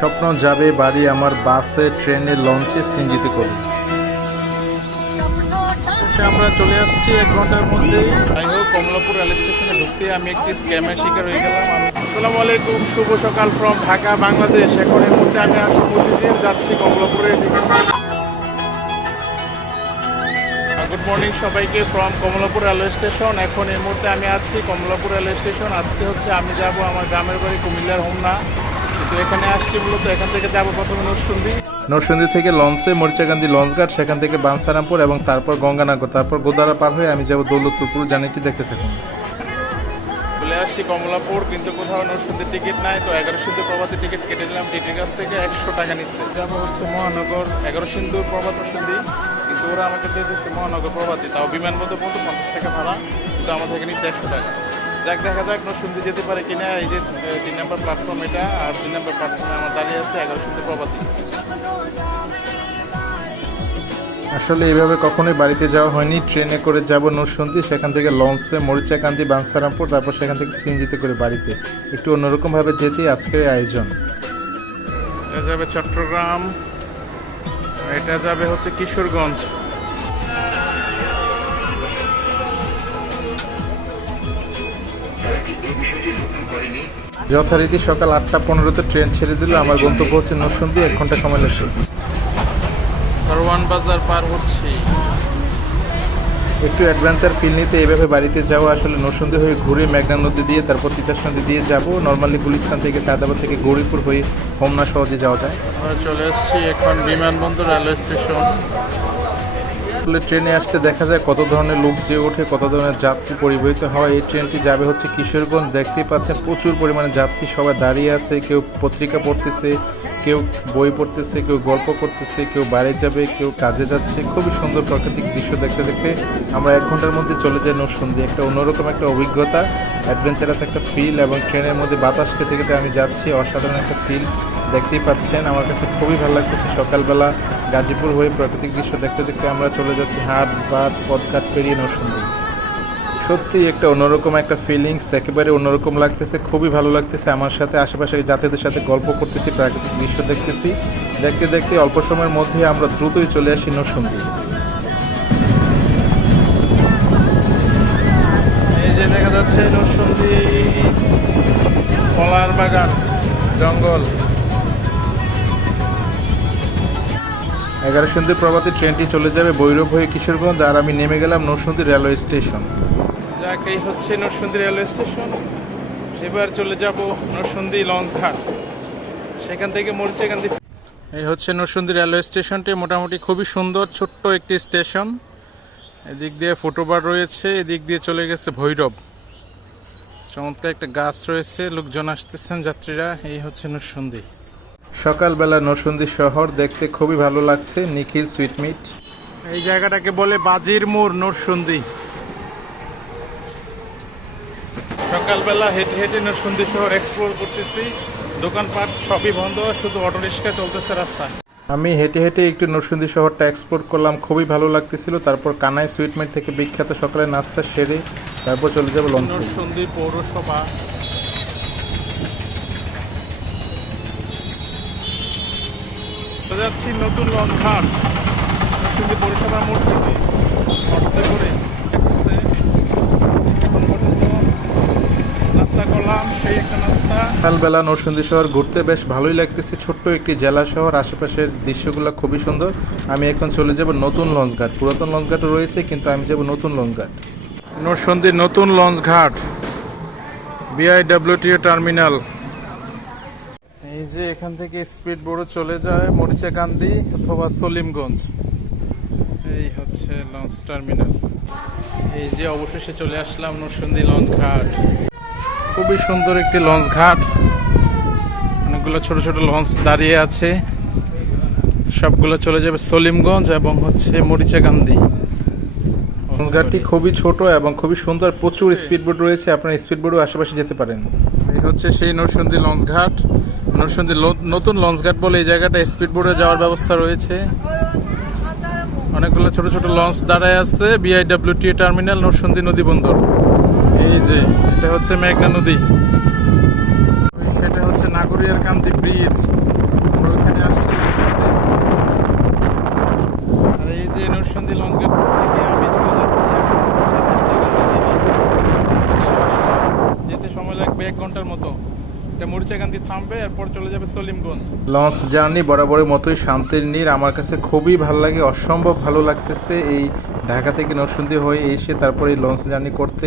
স্বপ্ন যাবে বাড়ি আমার বাসে, ট্রেনে, লঞ্চে সিঞ্জিত করে। আমরা চলে আসছি এক ঘণ্টার মধ্যে। যাই হোক, কমলাপুর রেল স্টেশনে ঢুকতে আমি একটি স্ক্যামের শিকার হয়ে গেলাম। আসসালামু আলাইকুম, শুভ সকাল ফ্রম ঢাকা, বাংলাদেশ। এখন এই মুহূর্তে আমি আসি মতিঝিল যাচ্ছি কমলাপুরের দিকে গুড মর্নিং সবাইকে ফ্রম কমলাপুর রেলওয়ে স্টেশন। এখন এই মুহূর্তে আমি আছি কমলাপুর রেলওয়ে স্টেশন। আজকে হচ্ছে আমি যাব আমার গ্রামের বাড়ি কুমিল্লার হোমনা। এখানে আসছি মূলত এখান থেকে যাব প্রথমে নরসুন্দি নরসুন্দি থেকে লঞ্চে মরিচাকান্দি লঞ্চঘাট সেখান থেকে বানসারামপুর এবং তারপর গঙ্গানগর। তারপর গোদারা পার হয়ে আমি যাব দৌলতপুর জানিটি দেখতে থাকুন। চলে আসছি কমলাপুর কিন্তু কোথাও নরসুন্দির টিকিট নাই তো এগারো সিন্ধু প্রভাতী টিকিট কেটে নিলাম টিটির কাছ থেকে একশো টাকা নিচ্ছে। যাব হচ্ছে মহানগর এগারো সিন্ধু প্রভাত নরসুন্দি কিন্তু ওরা আমাকে দিয়ে দিচ্ছে মহানগর প্রভাতী তাও বিমানবন্দর পর্যন্ত পঞ্চাশ টাকা ভাড়া কিন্তু আমার থেকে নিচ্ছে একশো টাকা। যাক দেখা যাক নরসুন্দি যেতে পারে কিনা। এই যে তিন নম্বর প্ল্যাটফর্ম এটা আর তিন নম্বর প্ল্যাটফর্মে আমার দাঁড়িয়ে আছে এগারো সিন্ধু প্রভাতী আসলে এইভাবে কখনোই বাড়িতে যাওয়া হয়নি। ট্রেনে করে যাব নরসন্দী সেখান থেকে লঞ্চে মরিচাকান্দি বানসারামপুর তারপর সেখান থেকে সিএনজিতে করে বাড়িতে। একটু অন্যরকমভাবে যেতে আজকের আয়োজন। এটা যাবে চট্টগ্রাম এটা যাবে হচ্ছে কিশোরগঞ্জ। যথারীতি সকাল আটটা পনেরোতে ট্রেন ছেড়ে দিল। আমার গন্তব্য হচ্ছে নরসন্দী এক ঘণ্টা সময় লাগবে। কারওয়ান বাজার পার হচ্ছি। একটু অ্যাডভেঞ্চার ফিল নিতে এইভাবে বাড়িতে যাওয়া আসলে নরসন্দী হয়ে ঘুরে মেঘনা নদী দিয়ে তারপর তিতাস নদী দিয়ে যাব। নর্মালি গুলিস্তান থেকে সায়দাবাদ থেকে গৌরীপুর হয়ে হোমনা সহজে যাওয়া যায়। আমরা চলে এসেছি এখন বিমানবন্দর রেলওয়ে স্টেশন। আসলে ট্রেনে আসতে দেখা যায় কত ধরনের লোক যে ওঠে, কত ধরনের যাত্রী পরিবহিত হয়। এই ট্রেনটি যাবে হচ্ছে কিশোরগঞ্জ। দেখতেই পাচ্ছেন প্রচুর পরিমাণে যাত্রী সবাই দাঁড়িয়ে আছে। কেউ পত্রিকা পড়তেছে, কেউ বই পড়তেছে, কেউ গল্প করতেছে, কেউ বাইরে যাবে, কেউ কাজে যাচ্ছে। খুবই সুন্দর প্রাকৃতিক দৃশ্য দেখতে দেখতে আমরা এক ঘণ্টার মধ্যে চলে যাই নরসন্দী একটা অন্যরকম একটা অভিজ্ঞতা, অ্যাডভেঞ্চারাস একটা ফিল এবং ট্রেনের মধ্যে বাতাস খেতে খেতে আমি যাচ্ছি। অসাধারণ একটা ফিল দেখতেই পাচ্ছেন, আমার কাছে খুবই ভালো লাগতেছে। সকালবেলা গাজীপুর হয়ে প্রাকৃতিক দৃশ্য দেখতে দেখতে আমরা চলে যাচ্ছি হাট বাদ পদঘাট পেরিয়ে নরসন্দী সত্যি একটা অন্যরকম একটা ফিলিংস একেবারে অন্যরকম লাগতেছে, খুবই ভালো লাগতেছে। আমার সাথে আশেপাশে যাত্রীদের সাথে গল্প করতেছি, প্রাকৃতিক দৃশ্য দেখতেছি। দেখতে দেখতে অল্প সময়ের মধ্যে আমরা দ্রুতই চলে আসি নরসন্দী এই যে দেখা যাচ্ছে নরসন্দী কলার বাগান জঙ্গল। এগারো সন্ধি প্রভাতী ট্রেনটি চলে যাবে বৈরব হয়ে কিশোরগঞ্জ আর আমি নেমে গেলাম নরসন্দী রেলওয়ে স্টেশন। যাক এই হচ্ছে নরসন্দী রেলওয়ে স্টেশন এবার চলে যাব নরসন্দী লঞ্চ ঘাট। সেখান থেকে মরছে এখান থেকে এই হচ্ছে নরসন্দী রেলওয়ে স্টেশনটি মোটামুটি খুবই সুন্দর ছোট্ট একটি স্টেশন। এদিক দিয়ে ফুটওভার রয়েছে এদিক দিয়ে চলে গেছে ভৈরব। চমৎকার একটা গাছ রয়েছে লোকজন আসতেছেন যাত্রীরা এই হচ্ছে নরসন্দী সকালবেলা নরসন্দী শহর দেখতে খুবই ভালো লাগছে নিখিল সুইটমিট এই জায়গাটাকে বলে বাজির মোড় নরসন্দী। সকালবেলা হেঁটে হেঁটে নরসন্দী শহর এক্সপ্লোর করতেছি। দোকানপাট সবই বন্ধ শুধু অটো রিক্সা চলতেছে রাস্তায় আমি হেঁটে হেঁটে একটু নরসন্দী শহরটা এক্সপ্লোর করলাম খুবই ভালো লাগতেছিল। তারপর কানাই সুইটমেট থেকে বিখ্যাত সকালে নাস্তা সেরে তারপর চলে যাব লঞ্চে। নরসন্দী পৌরসভা। যাচ্ছি নতুন লঞ্চ ঘাট নরসিংদী পৌরসভার মোড় থেকে। অটোতে করে দেখতেছে এখন নাস্তা করলাম সেই একটা নাস্তা সকালবেলা নরসিংদী শহর ঘুরতে বেশ ভালোই লাগতেছে। ছোট্ট একটি জেলা শহর আশেপাশের দৃশ্যগুলো খুবই সুন্দর। আমি এখন চলে যাব নতুন লঞ্চ ঘাট পুরাতন লঞ্চ ঘাটও রয়েছে কিন্তু আমি যাব নতুন লঞ্চ ঘাট নরসিংদীর নতুন লঞ্চ ঘাট বিআইডব্লিউটিও টার্মিনাল এই যে এখান থেকে স্পিড বোর্ডও চলে যায় মরিচাকান্দি অথবা সলিমগঞ্জ। এই হচ্ছে লঞ্চ টার্মিনাল এই যে অবশেষে চলে আসলাম নরসিংদী লঞ্চ ঘাট। খুবই সুন্দর একটি লঞ্চ ঘাট। অনেকগুলো ছোট ছোট লঞ্চ দাঁড়িয়ে আছে। সবগুলো চলে যাবে সলিমগঞ্জ এবং হচ্ছে মরিচাকান্দি। লঞ্চ ঘাটটি খুবই ছোট এবং খুবই সুন্দর। প্রচুর স্পিডবোট রয়েছে। আপনার স্পিডবোটও আশেপাশে যেতে পারেন। এই হচ্ছে সেই নরসিংদী লঞ্চ ঘাট। নরসিংদী নতুন লঞ্চঘাট বলে এই জায়গাটা স্পিড বোর্ডে যাওয়ার ব্যবস্থা রয়েছে। অনেকগুলো ছোট ছোট লঞ্চ দাঁড়ায় আছে বিআইডব্লিউটি টার্মিনাল, নরসিংদী নদী বন্দর। এই যে, এটা হচ্ছে মেঘনা নদী। সেটা হচ্ছে নাগরিয়ার কান্দি ব্রিজ। ওইখানে আসছি। আর এই যে নরসিংদী লঞ্চঘাট থেকে আমি চলে যাচ্ছি যেতে সময় লাগবে এক ঘণ্টার মতো। এটা মরিচাকান্দি থামবে এরপর চলে যাবে সলিমগঞ্জ। লঞ্চ জার্নি বরাবরের মতোই শান্তির নীর। আমার কাছে খুবই ভালো লাগে অসম্ভব ভালো লাগতেছে এই ঢাকা থেকে নরসিংদী হয়ে এসে তারপরে এই লঞ্চ জার্নি করতে।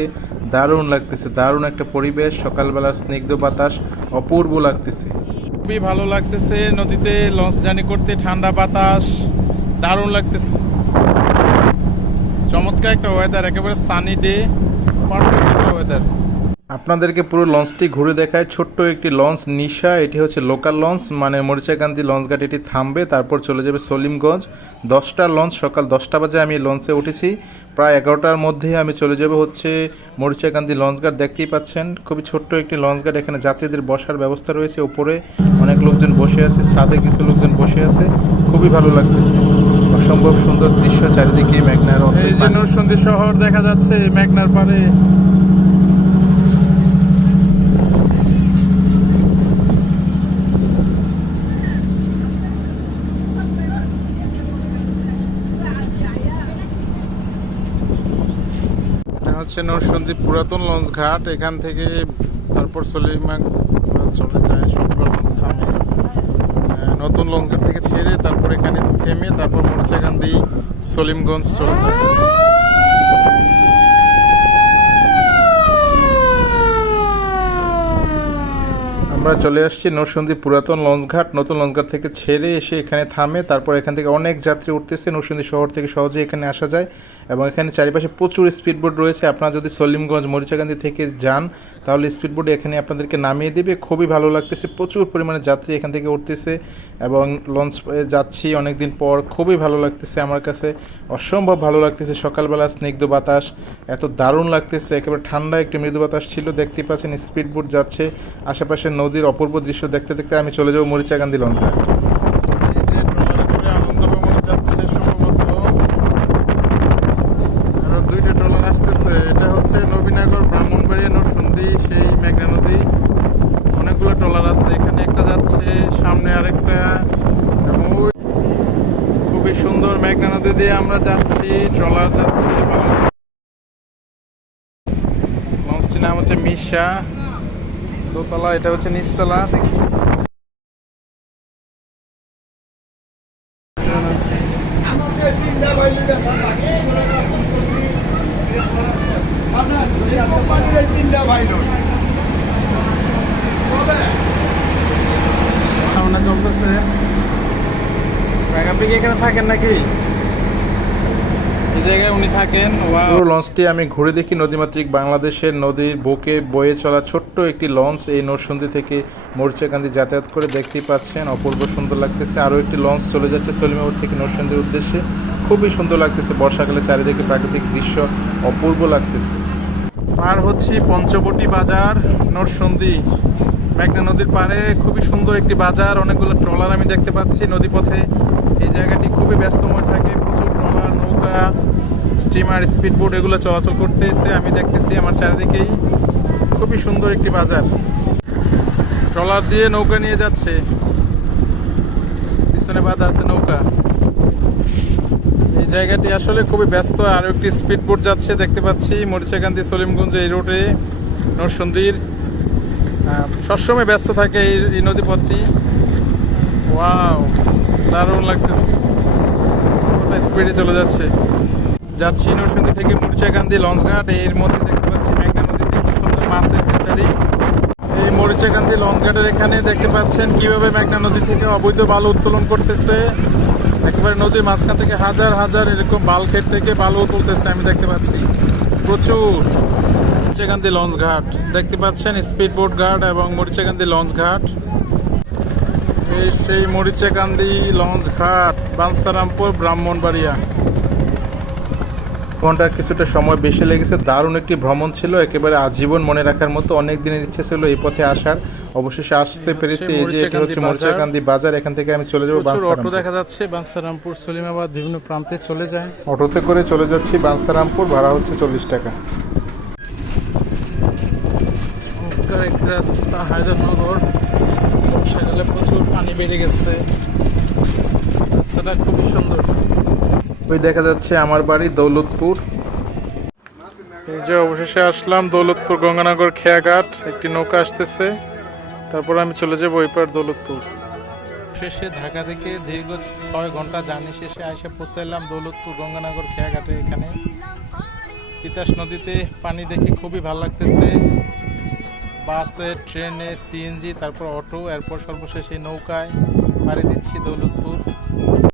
দারুণ লাগতেছে দারুণ একটা পরিবেশ সকালবেলার স্নিগ্ধ বাতাস অপূর্ব লাগতেছে। খুবই ভালো লাগতেছে নদীতে লঞ্চ জার্নি করতে ঠান্ডা বাতাস দারুণ লাগতেছে। চমৎকার একটা ওয়েদার একেবারে সানি ডে পারফেক্ট একটা ওয়েদার আপনাদেরকে পুরো লঞ্চটি ঘুরে দেখায়। ছোট্ট একটি লঞ্চ, নিশা, এটি হচ্ছে লোকাল লঞ্চ মানে মরিচাকান্দি লঞ্চ লঞ্চঘাট এটি থামবে, তারপর চলে যাবে সলিমগঞ্জ। দশটা লঞ্চ, সকাল দশটা বাজে আমি লঞ্চে উঠেছি। প্রায় এগারোটার মধ্যে আমি চলে যাব হচ্ছে মরিচাকান্দি লঞ্চ লঞ্চঘাট দেখতেই পাচ্ছেন। খুবই ছোট্ট একটি লঞ্চ লঞ্চঘাট এখানে যাত্রীদের বসার ব্যবস্থা রয়েছে। উপরে অনেক লোকজন বসে আছে সাথে কিছু লোকজন বসে আছে। খুবই ভালো লাগতেছে। অসম্ভব সুন্দর দৃশ্য, চারিদিকে মেঘনার এই নরসন্দী শহর দেখা যাচ্ছে মেঘনার পারে হচ্ছে নরসন্দী পুরাতন লঞ্চ ঘাট। এখান থেকে তারপর সলিমান চলে যায় সবগুলো লঞ্চ থামে। নতুন লঞ্চ ঘাট থেকে ছেড়ে তারপর এখানে থেমে তারপর মরিচাকান্দি সলিমগঞ্জ চলে যায়। আমরা চলে আসছি নরসন্দী পুরাতন লঞ্চঘাট নতুন লঞ্চঘাট থেকে ছেড়ে এসে এখানে থামে। তারপর এখান থেকে অনেক যাত্রী উঠতেছে। নরসন্দী শহর থেকে সহজে এখানে আসা যায়। এবং এখানে চারিপাশে প্রচুর স্পিডবোট রয়েছে। আপনারা যদি সলিমগঞ্জ মরিচাকান্দি থেকে যান, তাহলে স্পিডবোটে এখানে আপনাদেরকে নামিয়ে দেবে। খুবই ভালো লাগতেছে। প্রচুর পরিমাণে যাত্রী এখান থেকে উঠতেছে এবং লঞ্চ যাচ্ছি অনেক দিন পর। খুবই ভালো লাগতেছে আমার কাছে। অসম্ভব ভালো লাগতেছে। সকালবেলা স্নিগ্ধ বাতাস, এত দারুণ লাগতেছে। একেবারে ঠান্ডা একটি মৃদু বাতাস ছিল। দেখতে পাচ্ছেন, স্পিডবোট যাচ্ছে। আশেপাশে নদীর অপূর্ব দৃশ্য দেখতে দেখতে আমি চলে যাব মরিচাকান্দি লঞ্চ। এই যে ট্রলারে করে আনন্দ ভ্রমণে যাচ্ছে সম্ভবত আরও দুইটা ট্রলার আসতেছে এটা হচ্ছে নবীনগর ব্রাহ্মণবাড়িয়া নরসুন্দি সেই মেঘনা নদী অনেকগুলো ট্রলার আছে এখানে একটা যাচ্ছে সামনে আরেকটা এবং ওই- খুবই সুন্দর মেঘনা নদী দিয়ে আমরা যাচ্ছি ট্রলার যাচ্ছি লঞ্চটির নাম হচ্ছে মিশা দোতলা এটা হচ্ছে নিচতলা দেখি চলতেছে আপনি কি এখানে থাকেন নাকি? জায়গায় উনি থাকেন পুরো লঞ্চটি আমি ঘুরে দেখি নদীমাতৃক বাংলাদেশের নদীর বুকে বয়ে চলা ছোট্ট একটি লঞ্চ। এই নরসন্দী থেকে মরিচাকান্দি যাতায়াত করে দেখতেই পাচ্ছেন, অপূর্ব সুন্দর লাগতেছে। আরও একটি লঞ্চ চলে যাচ্ছে সলিমাবাদ থেকে নরসন্দীর উদ্দেশ্যে। খুবই সুন্দর লাগতেছে, বর্ষাকালে চারিদিকে প্রাকৃতিক দৃশ্য অপূর্ব লাগতেছে। পার হচ্ছে পঞ্চবটি বাজার, নরসন্দী। মেঘনা নদীর পাড়ে খুবই সুন্দর একটি বাজার, অনেকগুলো ট্রলার আমি দেখতে পাচ্ছি। নদীপথে এই জায়গাটি খুবই ব্যস্তময় থাকে, প্রচুর ট্রলার, নৌকা, স্টিমার, স্পিডবোট এগুলো চলাচল করতেছে। আমি দেখতেছি আমার চারিদিকেই খুবই সুন্দর একটি বাজার। ট্রলার দিয়ে নৌকা নিয়ে যাচ্ছে। পিছনে বাঁধা আছে নৌকা। এই জায়গাটি আসলে খুবই ব্যস্ত আর একটি স্পিডবোট যাচ্ছে, দেখতে পাচ্ছি। মরিচাকান্দি সলিমগঞ্জ এই রোডে নরসন্দির সবসময় ব্যস্ত থাকে এই নদীপথটি। ওয়াও, দারুণ লাগতেছে। স্পিডে চলে যাচ্ছে। যাচ্ছি নরসিংদী থেকে মরিচাকান্দি লঞ্চঘাট, এর মধ্যে দেখতে পাচ্ছি মেঘনা নদীতে কি সুন্দর মাছের হ্যাচারি এই মরিচাকান্দি লঞ্চঘাটের এখানে দেখতে পাচ্ছেন কীভাবে মেঘনা নদী থেকে অবৈধ বালু উত্তোলন করতেছে। একেবারে নদীর মাঝখান থেকে হাজার হাজার এরকম বালখেট থেকে বালু তুলতেছে, আমি দেখতে পাচ্ছি। প্রচুর। মরিচাকান্দি লঞ্চ ঘাট। দেখতে পাচ্ছেন স্পিড বোট ঘাট এবং মরিচাকান্দি লঞ্চ ঘাট। এই সেই মরিচাকান্দি লঞ্চ ঘাট বাঞ্ছারামপুর ব্রাহ্মণবাড়িয়া। ঘণ্টার কিছুটা সময় বেশি লেগেছে। দারুণ একটি ভ্রমণ ছিল একেবারে আজীবন মনে রাখার মতো। অনেক দিনের ইচ্ছে ছিল এই পথে আসার। অবশেষে আসতে পেরেছি। এই যে এটি হচ্ছে মরিচাকান্দি বাজার। এখান থেকে আমি চলে যাব অটো দেখা যাচ্ছে। বাংসারামপুর সলিমাবাদ বিভিন্ন প্রান্তে চলে যায়। অটোতে করে চলে যাচ্ছি বাঞ্ছারামপুর ভাড়া হচ্ছে চল্লিশ টাকা। চমৎকার এক রাস্তা হায়দরনগর বর্ষাকালে প্রচুর পানি বেড়ে গেছে। রাস্তাটা খুবই সুন্দর। ওই দেখা যাচ্ছে আমার বাড়ি দৌলতপুর। এই যে অবশেষে আসলাম দৌলতপুর গঙ্গানগর খেয়াঘাট, একটি নৌকা আসতেছে। তারপর আমি চলে যাব ওই পার দৌলতপুর। শেষে ঢাকা থেকে দীর্ঘ ছয় ঘণ্টা জার্নি শেষে এসে পৌঁছাইলাম দৌলতপুর গঙ্গানগর খেয়াঘাটে এখানে। তিতাস নদীতে পানি দেখে খুবই ভালো লাগতেছে। বাসে ট্রেনে সিএনজি তারপর অটো এরপর সর্বশেষে নৌকায় পাড়ি দিচ্ছি দৌলতপুর।